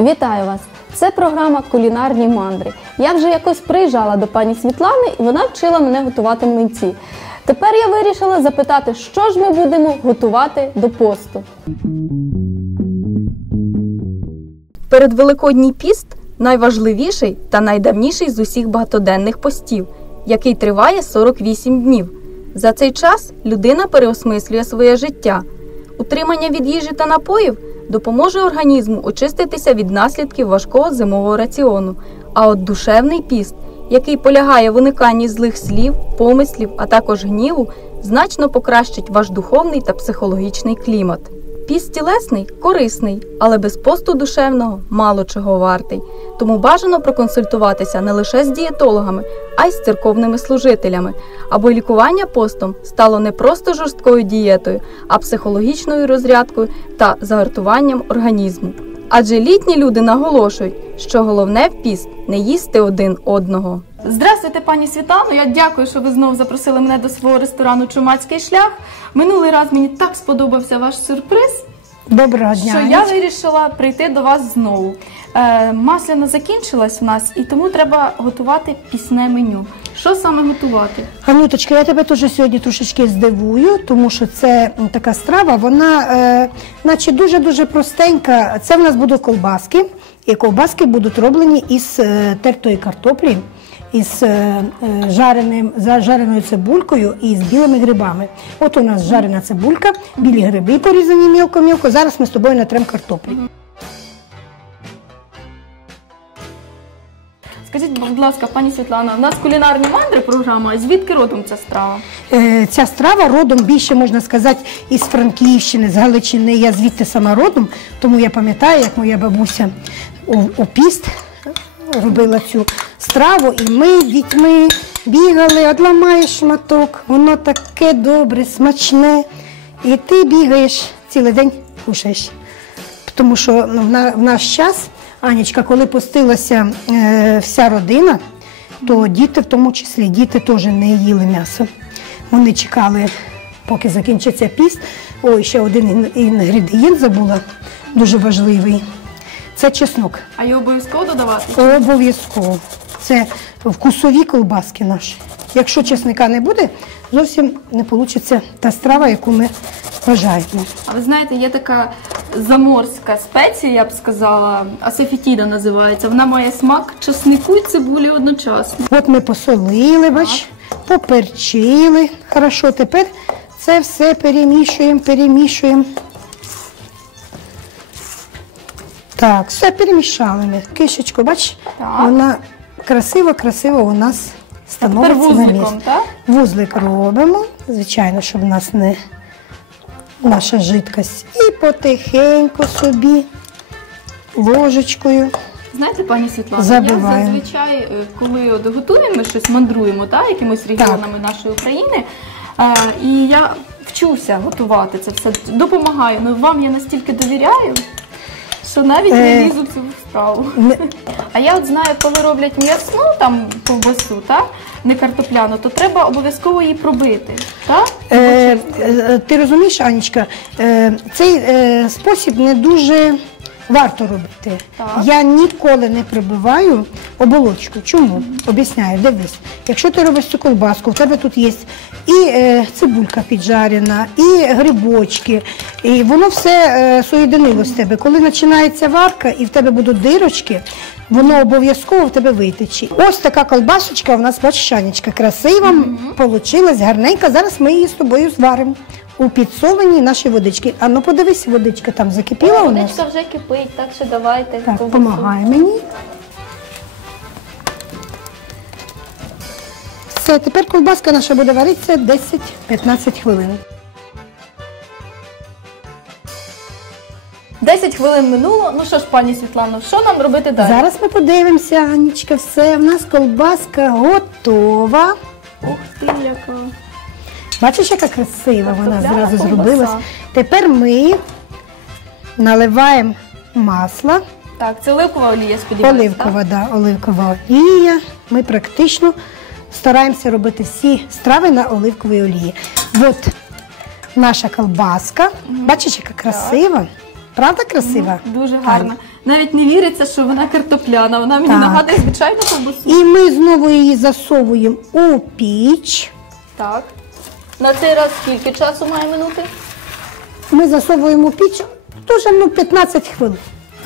Вітаю вас! Це програма Кулінарні мандри. Я вже якось приїжджала до пані Світлани, і вона вчила мене готувати млинці. Тепер я вирішила запитати, що ж ми будемо готувати до посту. Передвеликодній піст найважливіший та найдавніший з усіх багатоденних постів, який триває 48 днів. За цей час людина переосмислює своє життя. Утримання від їжі та напоїв допоможе організму очиститися від наслідків важкого зимового раціону. А от душевний піст, який полягає в униканні злих слів, помислів, а також гніву, значно покращить ваш духовний та психологічний клімат. Піст тілесний корисний, але без посту душевного мало чого вартий. Тому бажано проконсультуватися не лише з дієтологами, а й з церковними служителями, аби лікування постом стало не просто жорсткою дієтою, а психологічною розрядкою та загартуванням організму. Адже літні люди наголошують, що головне в піст не їсти один одного. Здравствуйте, пані Світлано. Я дякую, що ви знову запросили мене до свого ресторану Чумацький шлях. Минулий раз мені так сподобався ваш сюрприз, Доброго дня. що я вирішила прийти до вас знову. Е, масляна закінчилась у нас, і тому треба готувати пісне меню. Що саме готувати? Анюточка, я тебе теж сьогодні трошечки здивую, тому що це м, така страва, вона е, наче дуже-дуже простенька. Це в нас будуть колбаски, і ковбаски будуть роблені із е, тертої картоплі, із е, е, жареним, за- жареною цибулькою і з білими грибами. От у нас жарена цибулька, білі гриби порізані мілко-мілко. Зараз ми з тобою натрем картоплі. Скажіть, будь ласка, пані Світлана, у нас кулінарні мандри програма. Звідки родом ця страва? Е, Ця страва родом більше можна сказати із Франківщини, з Галичини. Я звідти сама родом, тому я пам'ятаю, як моя бабуся у, у піст робила цю страву, і ми з дітьми бігали, одламаєш шматок, воно таке добре, смачне. І ти бігаєш цілий день кушаєш. Тому що в, наш час, Анічка, коли постилася е, вся родина, то діти в тому числі, діти теж не їли м'ясо. Вони чекали, поки закінчиться піст. Ой, ще один інгредієнт забула, дуже важливий. Це чеснок. А його обов'язково додавати? Обов'язково. Це вкусові колбаски наші. Якщо чесника не буде, зовсім не вийде та страва, яку ми бажаємо. А ви знаєте, є така заморська спеція, я б сказала, асофітіда називається. Вона має смак чеснику і цибулі одночасно. От ми посолили, бач, поперчили. Хорошо, тепер це все перемішуємо, перемішуємо. Так, все перемішали ми. Кишечку, бач, Так. вона красиво-красиво у нас становиться Тепер на вузликом, так? Вузлик робимо, звичайно, щоб у нас не наша жидкость. І потихеньку собі ложечкою. Знаєте, пані Світлана, Забиваємо. я зазвичай, е, коли от готуємо ми щось, мандруємо та, якимось регіонами нашої України, е, і я вчуся готувати це все, допомагаю. Ну вам я настільки довіряю, що навіть не Е, лізу в цю справу. Не- А я от знаю, коли роблять м'ясну там ковбасу, та, не картопляну, то треба обов'язково її пробити. Так? Е, е, ти розумієш, Анічка, е, цей е, спосіб не дуже варто робити. Так. Я ніколи не прибиваю оболочку. Чому? Об'ясняю, дивись. Якщо ти робиш цю колбаску, в тебе тут є і е, цибулька піджарена, і грибочки, і воно все е, соєдинилось в тебе. Коли починається варка і в тебе будуть дирочки, воно обов'язково в тебе витече. Ось така колбасочка у нас, бачиш, Анечка, красива, получилась, гарненька. Зараз ми її з тобою зваримо у підсоленій нашій водички. А ну подивись, водичка там закипіла у нас. Водичка вже кипить, так що давайте. Так, допомагай мені. Все, тепер колбаска наша буде варитися 10-15 хвилин. 10 хвилин минуло. Ну що ж, пані Світлано, що нам робити далі? Зараз ми подивимося, Анічка, все, в нас колбаска готова. Ух ти, яка. Бачиш, яка красива вона Картопляна зразу ковбаса. зробилась. Тепер ми наливаємо масло. Так, це оливкова олія, сподіваюся. Оливкова, да, оливкова олія. Ми практично стараємося робити всі страви на оливковій олії. От наша колбаска. Бачиш, яка красива. Правда красива? Дуже гарно. Навіть не віриться, що вона картопляна. Вона мені Так. нагадує звичайну ковбасу. І ми знову її засовуємо у піч. Так. На цей раз скільки часу має минути? Ми засовуємо у піч дуже ну, 15 хвилин.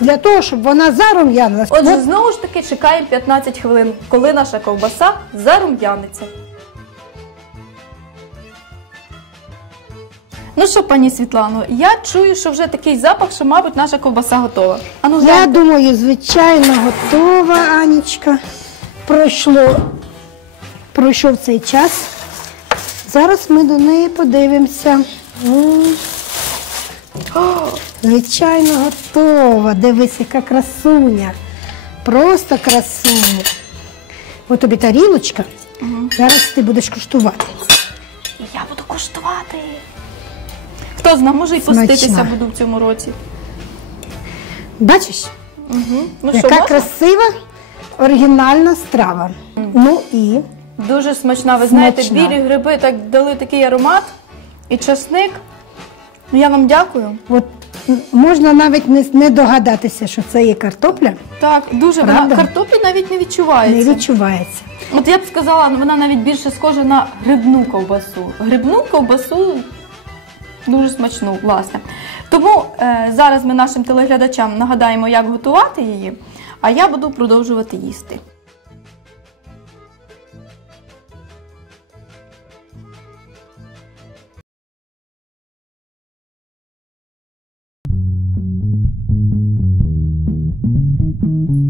Для того, щоб вона зарум'янилась. Отже, От знову ж таки чекаємо 15 хвилин, коли наша ковбаса зарум'яниться. Ну що, пані Світлано, я чую, що вже такий запах, що, мабуть, наша ковбаса готова. Ану, Я гляньте. думаю, звичайно, готова, Анічка. Пройшло, пройшов цей час. Зараз ми до неї подивимося. М. О, Звичайно, готова. Дивись, яка красуня. Просто красуня. Ось тобі тарілочка. Зараз ти будеш куштувати. Я буду коштувати. Хто знає, може і поститися буду в цьому році. Бачиш, Ну що, яка можна? красива оригінальна страва. Ну і Дуже смачна. Ви знаєте, Смачна. білі гриби так дали такий аромат і часник. Ну я вам дякую. От м, можна навіть не, не догадатися, що це є картопля, Так, дуже вона Правда? картоплі навіть не не відчувається. відчувається. От я б сказала, вона навіть більше схожа на грибну ковбасу. Грибну ковбасу дуже смачну, власне. Тому е, зараз ми нашим телеглядачам нагадаємо, як готувати її, а я буду продовжувати їсти. Mm-hmm.